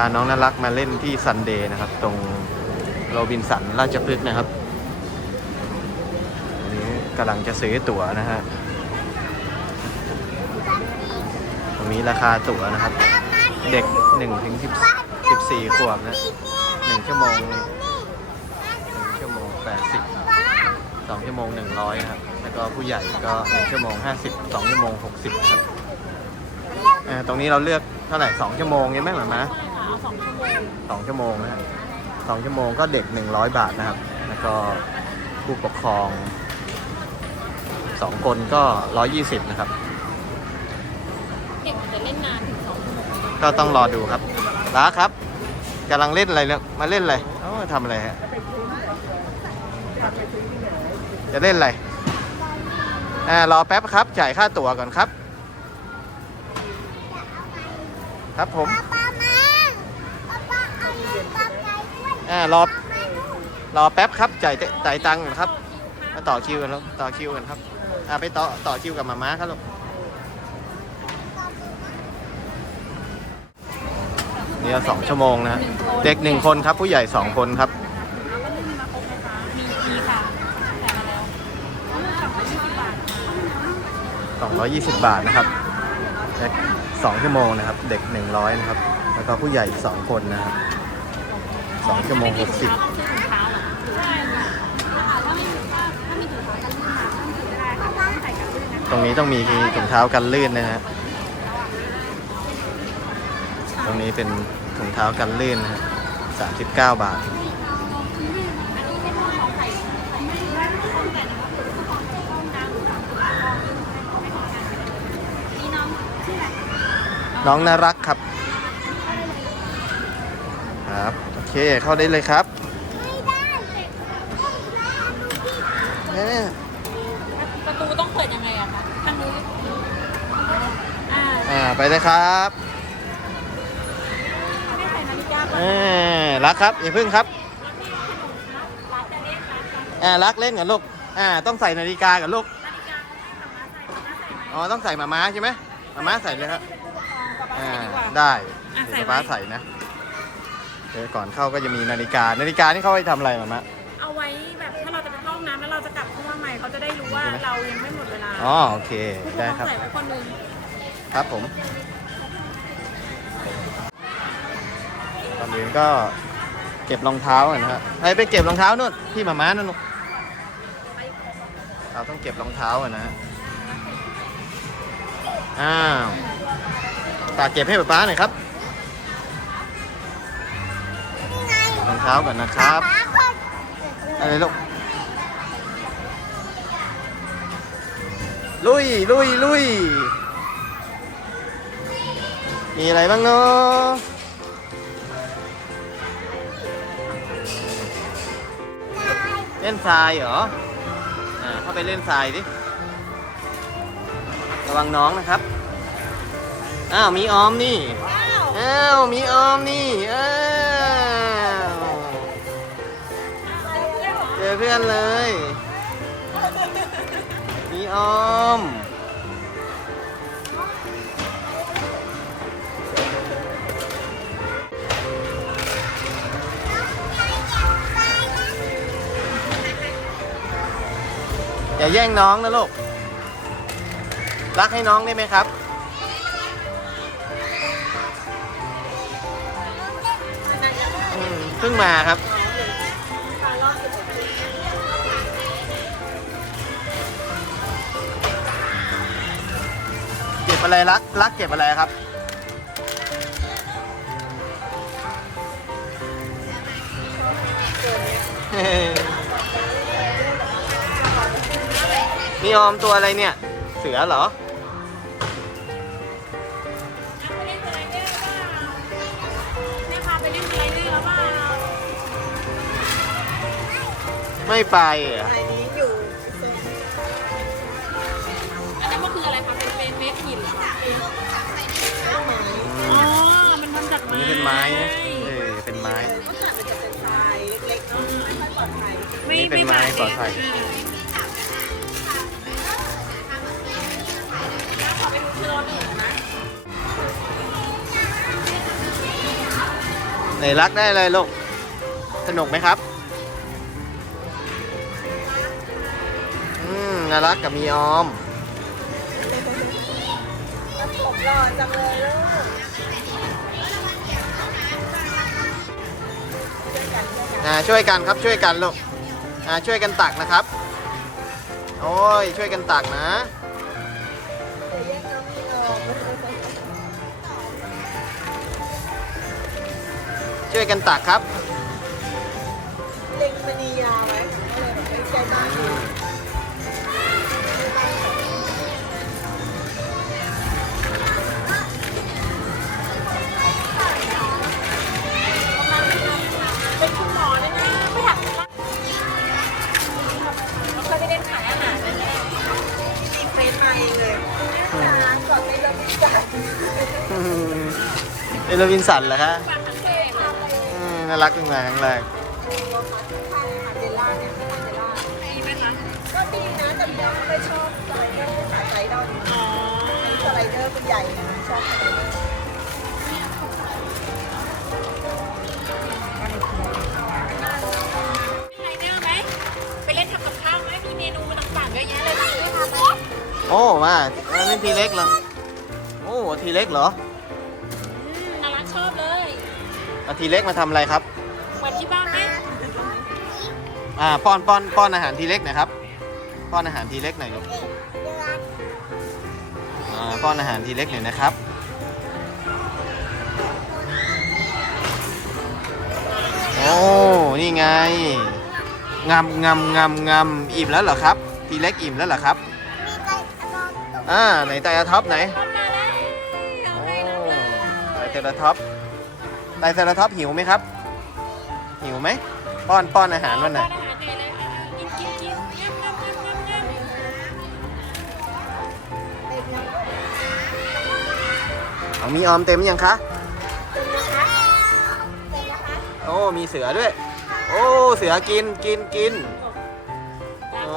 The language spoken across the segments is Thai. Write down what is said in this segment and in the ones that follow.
าน้องน่ารักมาเล่นที่ซันเดย์นะครับ ตรงโรบินสันราชพฤกษ์นะครับนนี้กำลังจะซื้อตั๋วนะฮะตรงนี้ราคาตั๋วนะครับ เด็ก1ถึง14 ขวบนะ1ชั่วโมง1ชั่วโมง 80 2 ชั่วโมง 100นะครับ แล้วก็ผู้ใหญ่ก็ 1 ชั่วโมง 50 2 ชั่วโมง 60 ครับตรงนี้เราเลือกเท่าไหร่ 2 ชั่วโมงใช่ไหมหมามะ ใช่ค่ะเอาสองชั่วโมงสองชั่วโมงนะฮะสองชั่วโมงก็เด็ก100บาทนะครับ แล้วก็ผู้ปกครอง2คนก็120นะครับ เด็กมันจะเล่นนานถึงสองชั่วโมงก็ต้องรอดูครับล้าครับกำลังเล่นอะไรเนี่ยมาเล่นอะไรเอ้าทำอะไรฮะจะเล่นอะไรอ่ารอแป๊บครับ จ่ายค่าตั๋วก่อนครับ ครับผม ป้ามาป้าป้าเอาเงินป้าไปด้วย อ่ารอรอแป๊บครับจ่ายเตจ่ายตังค์ก่อนครับมาต่อคิวกันแล้วต่อคิวกันครับอ่าไปต่อต่อคิวกับมาม่าครับลูกเนี่ก็สองชั่วโมงนะเด็กหนึ่งคนครับผู้ใหญ่สองคนครับแล้วก็มีมาครบไหมคะมีมีค่ะแต่มาแล้วเอาเรื่องสั่งไปยี่สิบบาทนะครับเด็กสองชั่วโมงนะครับ เด็ก100นะครับ แล้วก็ผู้ใหญ่สองคนนะครับ สองชั่วโมงหกสิบตรงนี้ต้องมีถุงเท้ากันลื่นนะฮะ ตรงนี้เป็นถุงเท้ากันลื่นนะฮะสามสิบเก้าบาท น้องน่ารักครับ โอเคเข้าได้เลยครับไม่ได้เนี่ยประตูต้องเปิดยังไงอะคะทางนู้นอ่าอ่าไปเลยครับไม่ใส่นาฬิกาก่อนเออรักครับอย่าพึ่งครับร้านจะเล่นร้านจะอ่ารักเล่นกับลูกอ่าต้องใส่นาฬิกากับลูกนาฬิกาไม่สามารถใส่สามารถใส่ไหมอ๋อต้องใส่หมาม้าใช่ไหมหมาม้าใส่เลยครับเป็นผู้ปกครองกับอ่าใส่ดีกว่าได้อะเดี๋ยวใส่ไว้ป้าใส่นะเดี๋ยวก่อนเข้าก็จะมีนาฬิกา นาฬิกานี่เขาไว้ทำอะไรหมาม้าเอาไว้แบบถ้าเราจะไปเข้าห้องน้ำแล้วเราจะกลับเข้ามาใหม่เขาจะได้รู้ว่าเรายังไม่หมดเวลาอ๋อโอเค ผู้ปกคได้รองครับ ใส่ไว้คนหนึงครับผมตอนนี้ก็เก็บรองเท้ากันนะฮะใครไปเก็บรองเท้านู่นพี่หมาม้านั่นลูกเราต้องเก็บรองเท้าอะนะฮะอ้าวฝากเก็บให้ป๊าป๊าหน่อยครับ รองเท้าก่อนนะครับอะไรลูกลุยลุยลุยมีอะไรบ้างเนาะเล่นทรายเหรอ อ่า เข้าไปเล่นทรายดิ ระวังน้องนะครับ อ้าว มีออมนี่ อ้าว มีออมนี่อ้ อเพื่อนเลยมีออม อย่าแย่งน้องนะลูก รักให้น้องได้ไหมครับ เพิ่งมาครับ บอะไรรักรักเก็บอะไรครับนี่ออมตัวอะไรเนี่ย เสือเหรอไปเล่นอะไรเนี่ยแม่พาไปเล่นอะ ไม้นี่เป็นไม้นะเออเป็นไม้ไม่นี่เป็นไม้ปลอดภัยขอไปดูเชือกหนึ่งนะไหนรักได้อะไรลูก สนุกไหมครับ อืมน่ารักกับมีออม ผมหล่อจังเลยลูก อ่าช่วยกันครับช่วยกันลูกอ่าช่วยกันตักนะครับ โอ้ยช่วยกันตักนะช่วยกันตักครับเล็งมณียาไว้ใจมาก เอลวินสันเหรอคะฟังทั้งเพลงเลยอืมน่ารักจังเลยครั้งแรกเดล่าเนี่ยเดล่าดีไหมคะก็ดีนะแต่ยังไม่ชอบสไลเดอร์สายไซดอนอ๋อสไลเดอร์เป็นใหญ่นะชอบสไลเดอร์สไลเดอร์ไหมไปเล่นทำกับข้าวไหมมีเมนูต่างๆเยอะแยะเลยไม่ทำไหมโอ้มาอันนี้ทีเล็กเหรอ โอ้ทีเล็กเหรอ อาทีเล็กมาทำอะไรครับ เหมือนที่บ้านไหมอ่าป้อนป้อนป้อนอาหารทีเล็กหน่อยครับป้อนอาหารทีเล็กหน่อยลูกอ่าป้อนอาหารทีเล็กหน่อยนะครับโอ้นี่ไงงำงำงำงำอิ่มแล้วเหรอครับ ทีเล็กอิ่มแล้วเหรอครับอ่าไหนไตรท็อปไหนมาแล้วโอ้ไตรเซราท็อป ไตรเซราท็อปหิวไหมครับ หิวไหมป้อนป้อนอาหารมันหน่อยอาหารใหญ่เลยกินเอามีออมเต็มยังคะ โอ้ มีเสือด้วย โอ้ เสือกินกินกินโอ้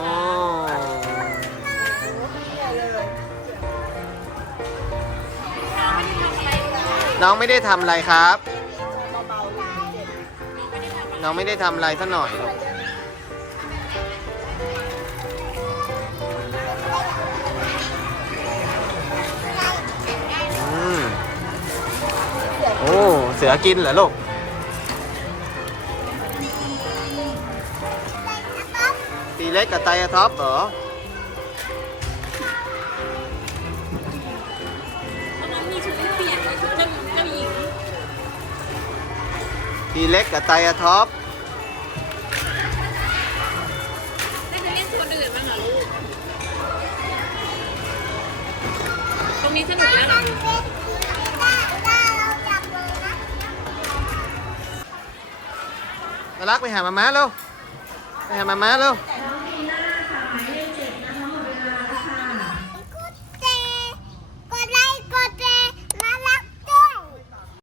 น้องไม่ได้ทำอะไรครับ น้องไม่ได้ทำอะไรสักหน่อยหรอกโอ้ เสือกินเหรอลูก ตีเล็กกับไตะท็อปเหรอ ตีเล็กกับไตรท็อปได้ไปเล่นตัวอื่นบ้างเหรอลูก ตรงนี้สนุกแล้วเหรอน่ารักไปหามาม้าเร็วไปหามาม้าเร็วแต่